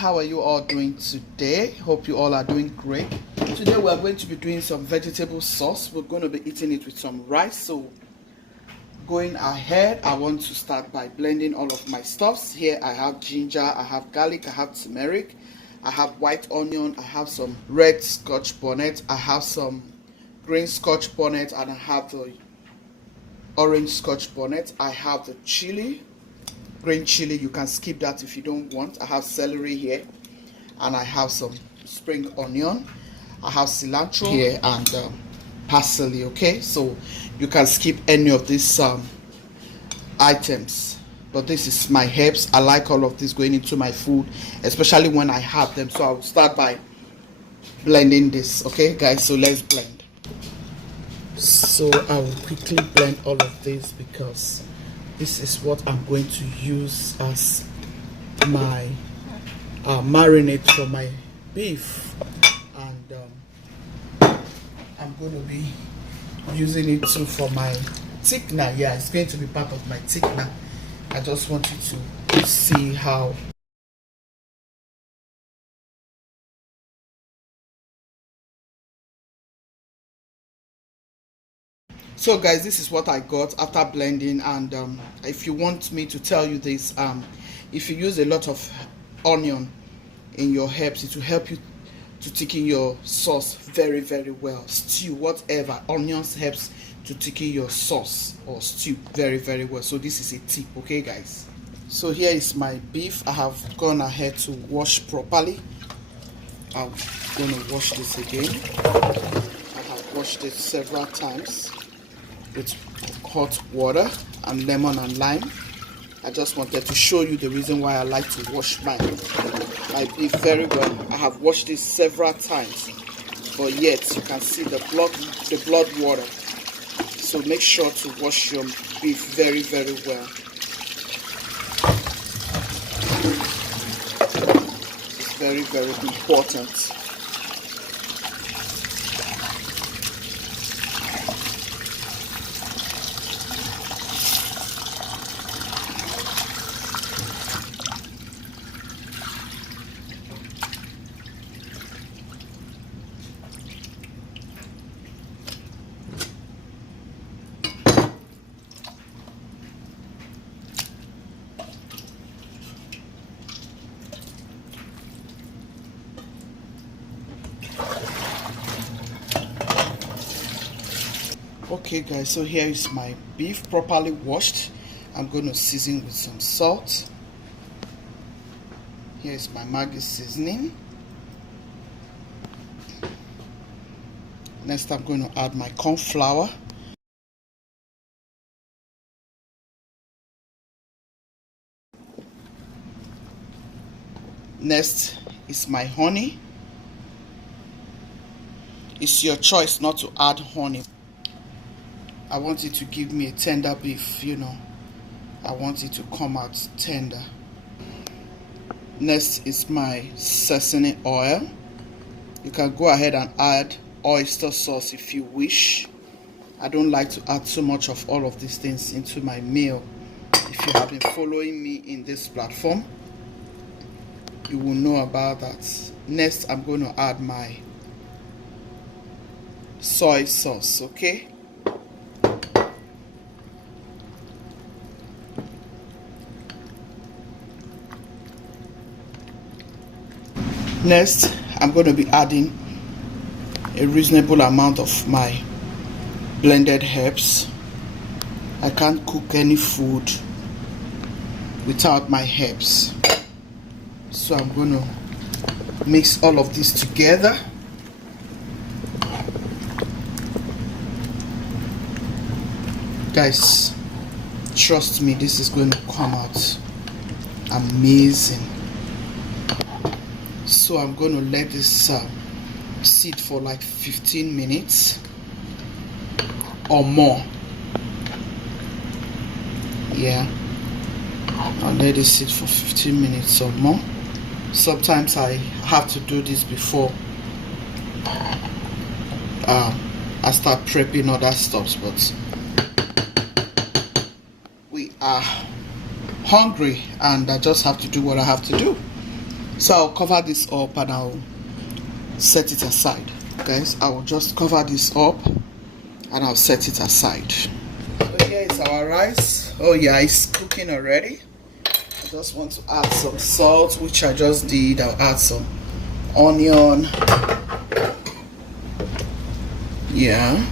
how are you all doing today? Hope you all are doing great. Today we are going to be doing some vegetable sauce. We're going to be eating it with some rice. So going ahead, I want to start by blending all of my stuffs. Here I have ginger, I have garlic, I have turmeric, I have white onion, I have some red scotch bonnet, I have some green scotch bonnet, and I have the orange scotch bonnet. I have the chili, green chili. You can skip that if you don't want. I have celery here, and I have some spring onion. I have cilantro here and parsley. Okay, so you can skip any of these items, but this is my herbs. I like all of this going into my food, especially when I have them. So I will start by blending this. Okay guys, so let's blend. So I will quickly blend all of this because this is what I'm going to use as my marinade for my beef, and I'm going to be using it too for my thickener. Yeah, it's going to be part of my thickener. I just want you to see how. So guys, this is what I got after blending, and if you want me to tell you this, if you use a lot of onion in your herbs, it will help you to thicken your sauce very well. Stew, whatever, onions helps to thicken your sauce or stew very well. So this is a tip, okay guys? So here is my beef. I have gone ahead to wash properly. I'm going to wash this again. I have washed it several times with hot water and lemon and lime. I just wanted to show you the reason why I like to wash my beef very well. I have washed it several times, but yet you can see the blood water. So make sure to wash your beef very well. It's very important. Okay guys, so here is my beef properly washed. I'm going to season with some salt. Here is my Maggi seasoning. Next I'm going to add my corn flour. Next is my honey. It's your choice not to add honey. I want it to give me a tender beef, you know. I want it to come out tender. Next is my sesame oil. You can go ahead and add oyster sauce if you wish. I don't like to add too much of all of these things into my meal. If you have been following me in this platform, you will know about that. Next, I'm going to add my soy sauce, okay? Next, I'm going to be adding a reasonable amount of my blended herbs. I can't cook any food without my herbs. So I'm going to mix all of this together. Guys, trust me, this is going to come out amazing. So I'm going to let this sit for like 15 minutes or more. Yeah, I'll let it sit for 15 minutes or more. Sometimes I have to do this before I start prepping other stuff, but we are hungry and I just have to do what I have to do. So I'll cover this up and I'll set it aside. Guys, I will just cover this up and I'll set it aside. So here is our rice. Oh yeah, it's cooking already. I just want to add some salt, which I just did. I'll add some onion. Yeah,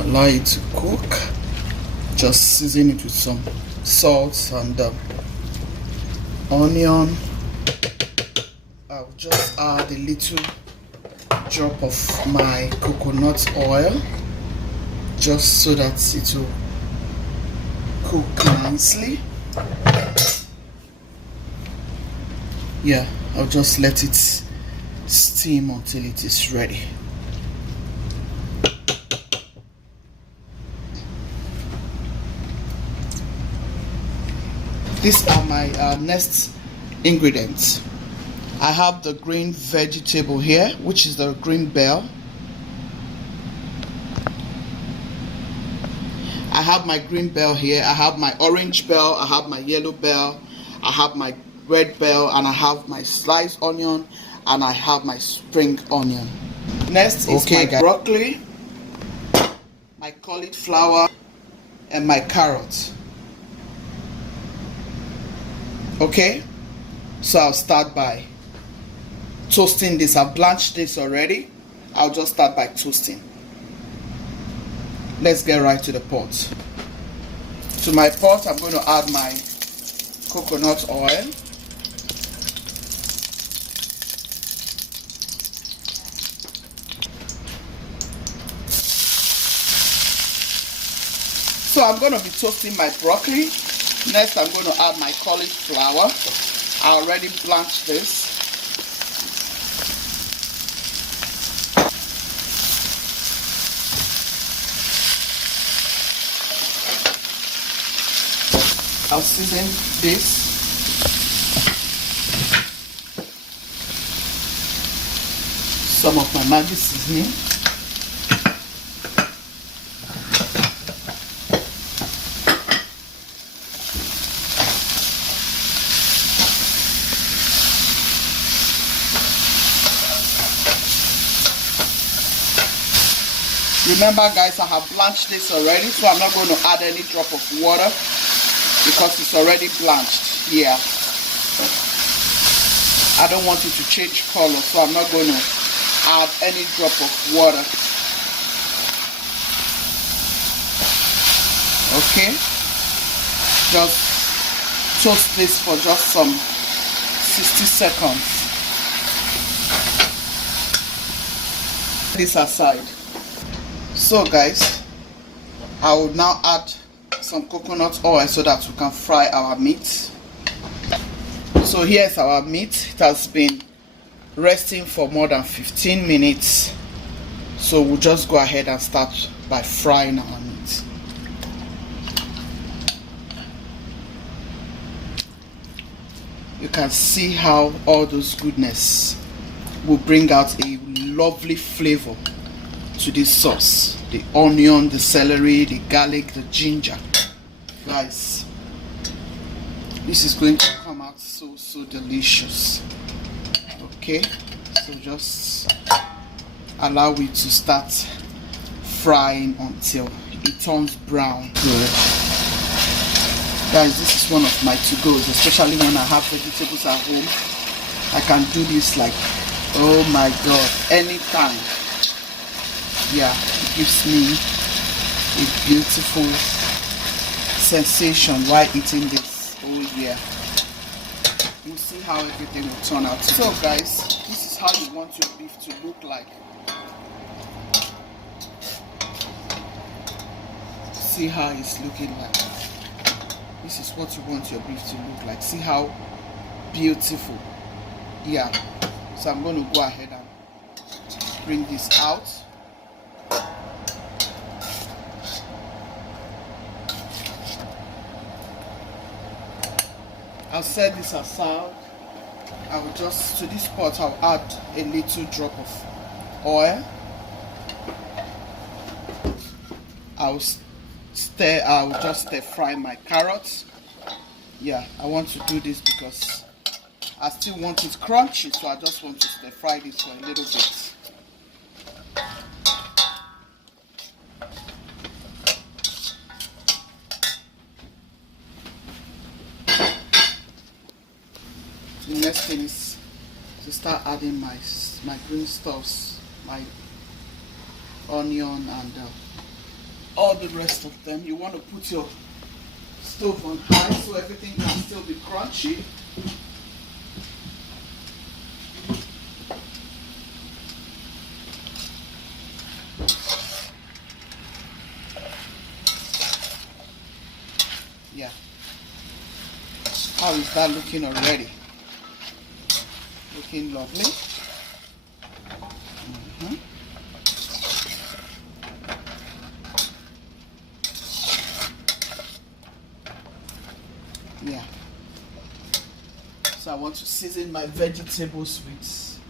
allow it to cook. Just season it with some salt and onion. I'll just add a little drop of my coconut oil, just so that it will cook nicely. Yeah, I'll just let it steam until it is ready. These are my next ingredients. I have the green vegetable here, which is the green bell. I have my green bell here. I have my orange bell. I have my yellow bell. I have my red bell, and I have my sliced onion, and I have my spring onion. Next is my broccoli, my cauliflower, and my carrot. Okay, so I'll start by toasting this. I've blanched this already. I'll just start by toasting. Let's get right to the pot. To my pot, I'm going to add my coconut oil. So I'm going to be toasting my broccoli. Next, I'm going to add my cauliflower. I already blanched this. I'll season this. Some of my Maggi seasoning. Remember guys, I have blanched this already, so I'm not going to add any drop of water because it's already blanched here. I don't want it to change color, so I'm not going to add any drop of water. Okay, just toast this for just some 60 seconds. This aside. So guys, I will now add some coconut oil so that we can fry our meat. So here's our meat. It has been resting for more than 15 minutes. So we'll just go ahead and start by frying our meat. You can see how all those goodness will bring out a lovely flavor to this sauce. The onion, the celery, the garlic, the ginger. Guys, this is going to come out so delicious. Okay, so just allow it to start frying until it turns brown. Good. Guys, this is one of my to-goes, especially when I have vegetables at home. I can do this like, oh my god, anytime. Yeah, it gives me a beautiful sensation while eating this. Oh yeah, we'll see how everything will turn out. So guys, this is how you want your beef to look like. See how it's looking like. This is what you want your beef to look like. See how beautiful. Yeah, so I'm going to go ahead and bring this out. I'll set this aside. I will just, to this pot, I'll add a little drop of oil. I'll just stir fry my carrots. Yeah, I want to do this because I still want it crunchy, so I just want to stir fry this for a little bit. The next thing is to start adding my green stuffs, my onion and all the rest of them. You want to put your stove on high so everything can still be crunchy. Yeah. How is that looking already? Looking lovely. Yeah. So I want to season my vegetables with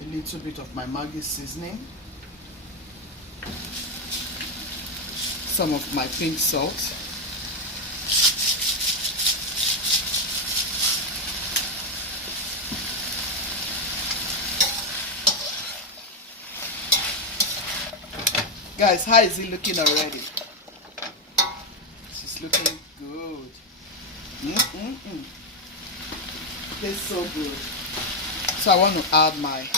a little bit of my Maggi seasoning, some of my pink salt, guys. How is it looking already? It's looking good. It's so good. So I want to add my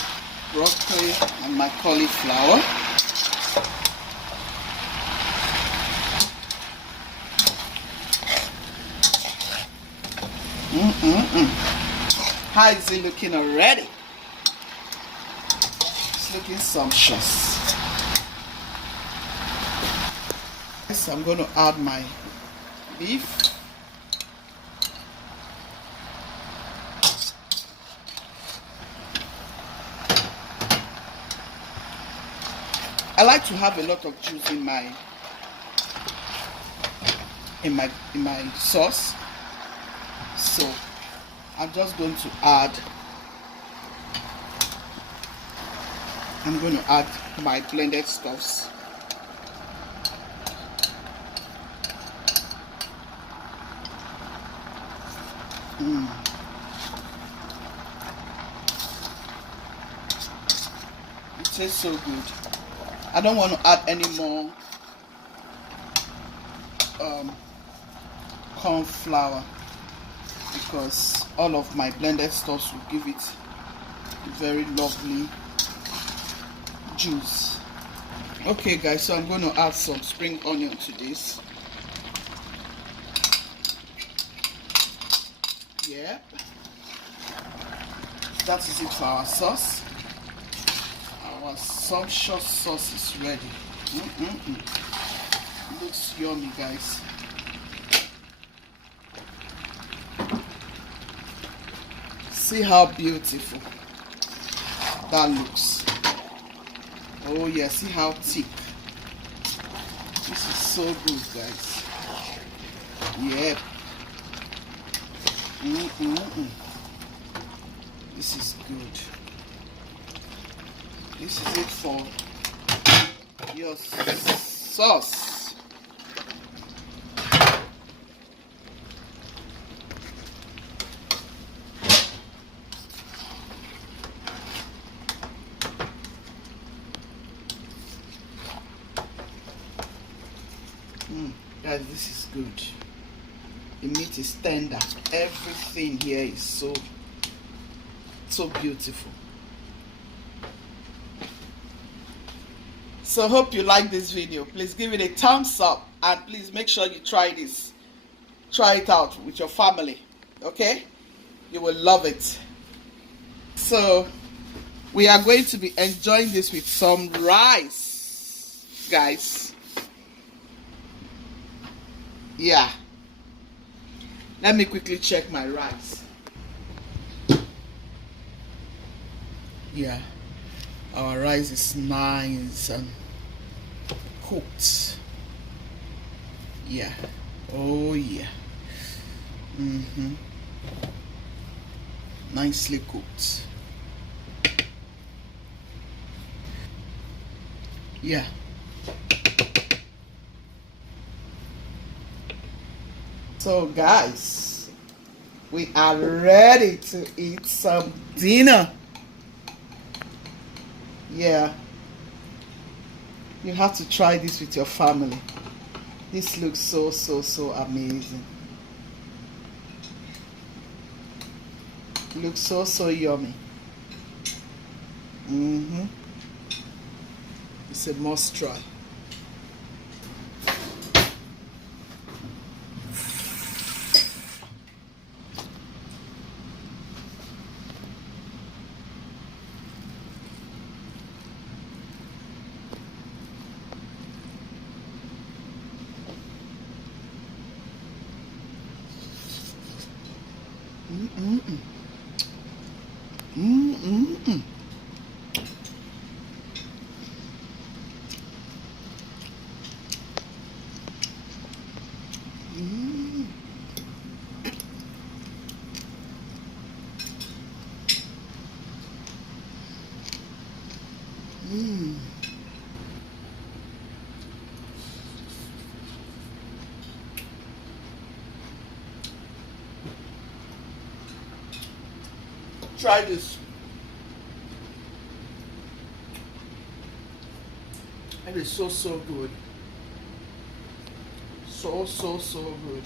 broccoli and my cauliflower. How is it looking already? It's looking sumptuous. So I'm going to add my beef. I like to have a lot of juice in my sauce, so I'm just going to add. I'm going to add my blended stuffs. It tastes so good. I don't want to add any more corn flour because all of my blended stuffs will give it a very lovely juice. Okay guys, so I'm going to add some spring onion to this. Yeah, that is it for our sauce. Our sumptuous sauce is ready. Looks yummy, guys. See how beautiful that looks. Oh yeah, see how thick. This is so good, guys. Yep. This is good. This is it for your sauce. Guys, this is good. The meat is tender. Everything here is so beautiful. So hope you like this video. Please give it a thumbs up and please make sure you try this. Try it out with your family. Okay? You will love it. So we are going to be enjoying this with some rice, guys. Yeah. Let me quickly check my rice. Yeah, our rice is nice and cooked. Yeah. Oh yeah. Nicely cooked. Yeah. So guys, We are ready to eat some dinner. Yeah. You have to try this with your family. This looks so amazing. Looks so yummy. It's a must try. Try this. It is so good. So good.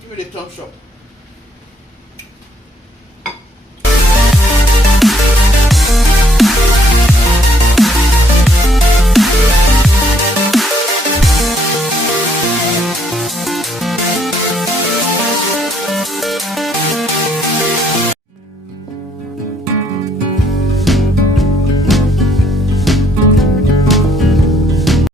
Give it a thumbs up.